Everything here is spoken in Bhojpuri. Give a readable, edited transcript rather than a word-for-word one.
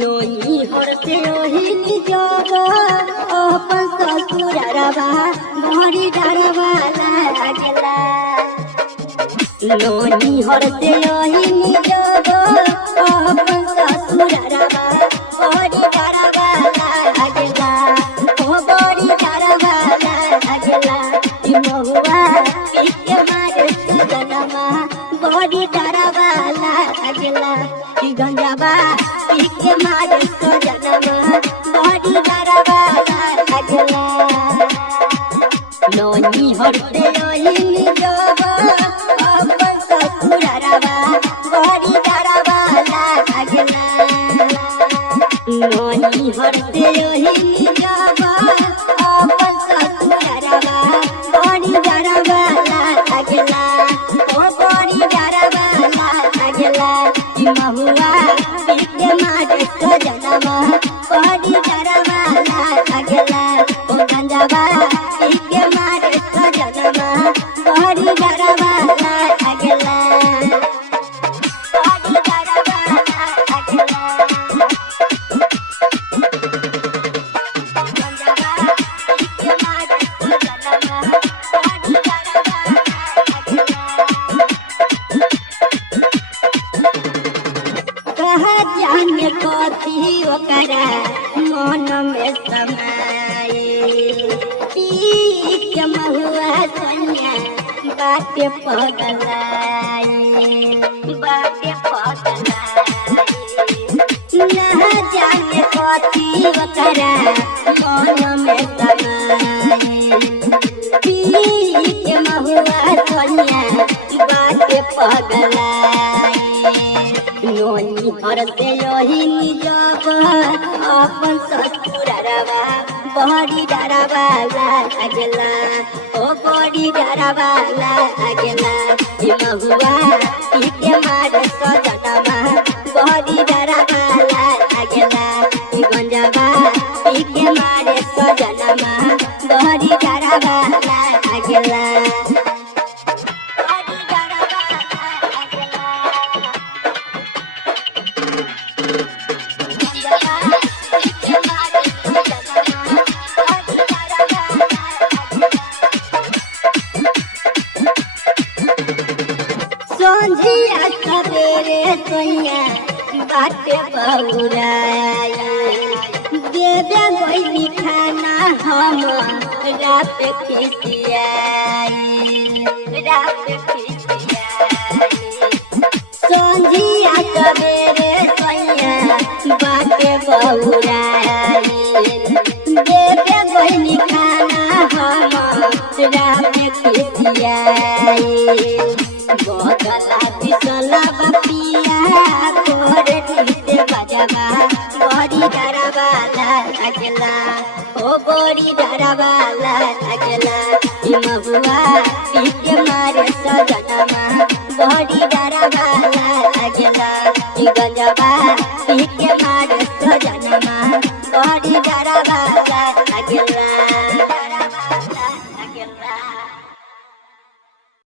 नोई हरसे ओहिनी जग अपन ससुरवा बड़ी डरवा लागला नोई हरसे ओहिनी जग अपन ससुरवा बड़ी डरवा लागला ओ बड़ी डरवा लागला ई महुआ पीके मारे सजनमा बड़ी डरवा लागला ई गंजाबा पीके मारे सजनमा बड़ी डरवा लागला नोनी हरसे ओहिनी जग अपन ससुरवा बड़ी डरवा लागला नोनी हरसे ओहिनी जग अपन ससुरवा बड़ी डरवा लागला ओ बड़ी डरवा लागला ई महुआ पीके मारे सजनमा बड़ी डरवा लागला ओ गंजाबा पीके मारे सजनमा बड़ी डरवा लागला बड़ी डरवा लागला गंजाबा पीके मारे सजनमा बड़ी डरवा लागला कहा जाने कथी ओकरा मन में समाए पी के महुआ सोनिया बाटे पगलाए न जाने कथी ओकरा मन में समाए पी के महुआ सोनिया बाटे पगलाए नोनी हरसे ओहिनी जग अपन ससुरवा बड़ी डरवा लागला ओ बड़ी डरवा लागला ई महुआ पीके मारे सजनमा बड़ी डरवा लागला ई गंजाबा पीके मारे सजनमा बड़ी डरवा लागला बड़ी डरवा लागला संझिया सवेरे सोनिया बाटे बहुराया देवे गोइनी खाना हम रात खिसियाई संझिया सवेरे सोनिया बाटे बहुराया देवे गोइनी खाना हम रात खिसियाई बगला बिसला बपिया तोरे दिसे बजवा बड़ी डरवा लागला ओ बड़ी डरवा लागला ई महुआ पीके मारे सजनमा बड़ी डरवा लागला ई गंजाबा